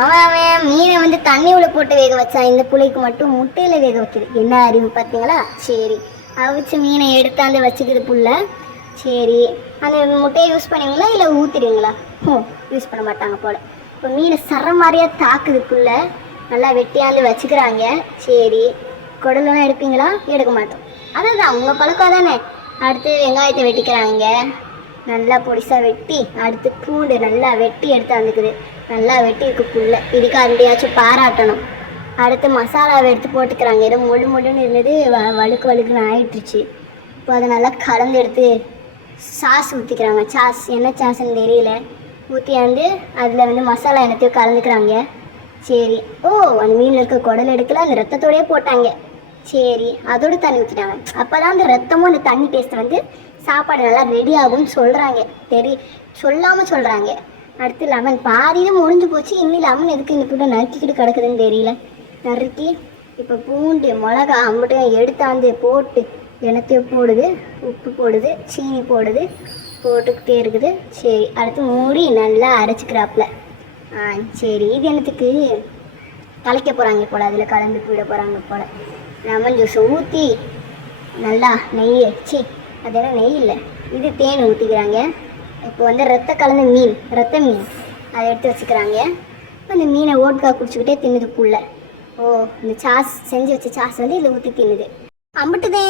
அவன் மீனை வந்து தண்ணி உள்ள போட்டு வேக வச்சான். இந்த புளிக்கு மட்டும் முட்டையில வேக வைக்குது. என்ன அறிவு பார்த்தீங்களா? சரி, அவிச்சு மீனை எடுத்தாந்து வச்சுக்குது புள்ள. சரி, அந்த முட்டையை யூஸ் பண்ணுவீங்களா இல்லை ஊற்றிடுவீங்களா? யூஸ் பண்ண மாட்டாங்க போல. இப்போ மீனை சர மாதிரியாக தாக்குது புள்ள. நல்லா வெட்டியாந்து வச்சுக்கிறாங்க. சரி, குடலெல்லாம் எடுப்பீங்களா? எடுக்க மாட்டோம். அதான் அவங்க பழக்கம் தானே. அடுத்து வெங்காயத்தை வெட்டிக்கிறாங்க. நல்லா பொடிசாக வெட்டி, அடுத்து பூண்டு நல்லா வெட்டி எடுத்து வந்துக்குது. நல்லா வெட்டி இருக்கு புல்ல. இதுக்கு அண்டையாச்சும் பாராட்டணும். அடுத்து மசாலாவை எடுத்து போட்டுக்கிறாங்க. ஏதோ மொழு மொழுன்னு இருந்தது வழுக்கு வழுக்குன்னு ஆயிட்டுருச்சு. இப்போ அதை நல்லா கலந்து எடுத்து சாஸ் ஊற்றிக்கிறாங்க. சாஸ் என்ன சாஸ்ன்னு தெரியல. ஊற்றியாந்து அதில் வந்து மசாலா என்னத்தையும் கலந்துக்கிறாங்க. சரி, அந்த மீனில் இருக்க குடல் எடுக்கல, அந்த ரத்தத்தோடையே போட்டாங்க. சரி, அதோடு தண்ணி ஊற்றிட்டாங்க. அப்போ தான் அந்த ரத்தமும் அந்த தண்ணி டேஸ்ட் வந்து சாப்பாடு நல்லா ரெடி ஆகும்னு சொல்கிறாங்க. சொல்லாமல் சொல்கிறாங்க. அடுத்து லெமன் பாதியும் முடிஞ்சு போச்சு. இன்னும் லெமன் எதுக்கு இன்னைக்கு நறுக்கிக்கிட்டு கிடக்குதுன்னு தெரியல. நறுக்கி இப்போ பூண்டு மிளகா அம்பட்டையும் எடுத்தாந்து போட்டு எண்ணத்தையும் போடுது, உப்பு போடுது, சீனி போடுது, போட்டுக்கிட்டே இருக்குது. சரி, அடுத்து மூடி நல்லா அரைச்சிக்கிறாப்புல. சரி, இது என்னத்துக்கு கலைக்க போகிறாங்க போல், அதில் கலந்து போயிட போகிறாங்க போல். லெமன் ஜூஸ் ஊற்றி நல்லா நெய் வச்சு, அதெல்லாம் நெய் இல்லை, இது தேன் ஊற்றிக்கிறாங்க. இப்போ வந்து ரத்த மீன் அதை எடுத்து வச்சுக்கிறாங்க. அந்த மீனை ஓட்கா குடிச்சுக்கிட்டே தின்னுது புள்ள. இந்த சாஸ் செஞ்சு வச்ச சாஸ் வந்து இதில் ஊற்றி தின்னுது. அம்பிட்டுதே.